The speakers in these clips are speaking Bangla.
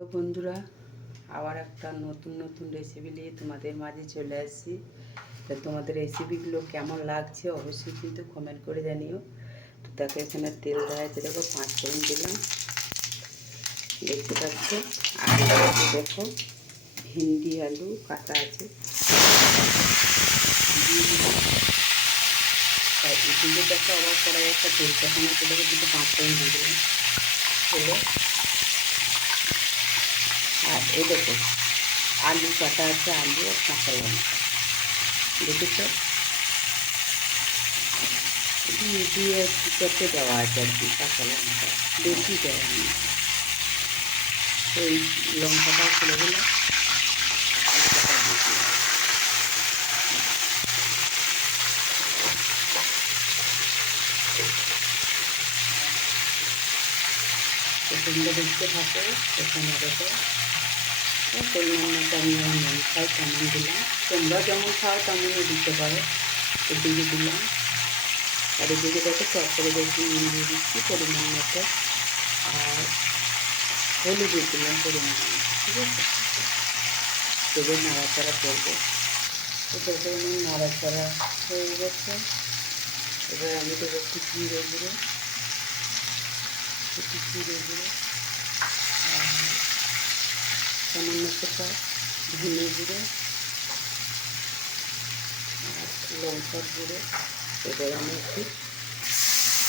তো বন্ধুরা, আবার একটা নতুন রেসিপি নিয়ে তোমাদের মাঝে চলে আসছি। তা তোমাদের রেসিপিগুলো কেমন লাগছে অবশ্যই কিন্তু কমেন্ট করে জানিও। তো দেখো এখানে তেল দেওয়া আছে, দেখো 5 ফোড়ন দিলাম, দেখতে পাচ্ছ। আর দেখো ভিন্ডি আলু কাটা আছে, দিয়ে দেখো আবার কড়াই একটা তেল তখন আছে, দেখো দুটো 5 ফোড়ন দিয়ে দিলাম হলো। আর এই দেখো আলু কাটা আছে, আলু আর কাঁচা লঙ্কা দেখেছ, দিয়ে কুকারতে দেওয়া আছে আর কি। কাঁচা লঙ্কা বেশি দেওয়া নেই, ওই লঙ্কাটাও ফেলে দিলাম, আলুটা দিয়ে দিলাম। তোমরা দেখতে থাকো, এখানে দেখো পরিমাণ মতো আমি নুন খাই তেমন দিলাম, তোমরা যেমন খাও তেমনই দিতে পারো। এদিকে দিলাম, আর এদিকে দেখো চপ করে বেশি নুন দিয়ে দিচ্ছি পরিমাণ মতো, আর হলুদ দিলাম পরিমাণ মতো, ঠিক আছে। তবে নাড়াচাড়া করবো, এটা পরিমাণ নাড়াচাড়া হয়ে গেছে। এবার আমি দেবো একটু জিরে গুঁড়ো, আর সামান্য কোথা ধনে গুঁড়ো আর লঙ্কার গুঁড়ো। এবার আমি একটু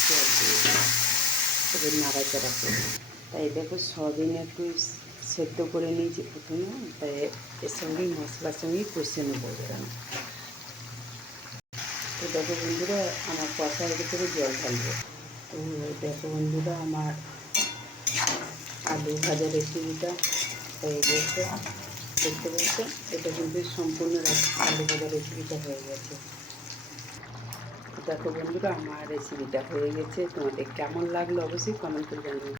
জল দিয়ে দিই, এবার নাড়াচাড়া করব। তাই দেখো সয়াবিন একটু সেদ্ধ করে নিয়েছি প্রথমে, তাই এর সঙ্গেই মশলার সঙ্গেই কষে নেবো এবার। তো দেখো বন্ধুরা, আমার কষার ভিতরে জল ঢালবো। তো দেখো বন্ধুরা, আমার আলু ভাজা রেসিপিটা হয়ে গেছে, দেখতে পাচ্ছ। এটা কিন্তু সম্পূর্ণ আলু ভাজা রেসিপিটা হয়ে গেছে। দেখো বন্ধুরা, আমার রেসিপিটা হয়ে গেছে, তোমাদের কেমন লাগলো অবশ্যই কমেন্ট করে জানিও।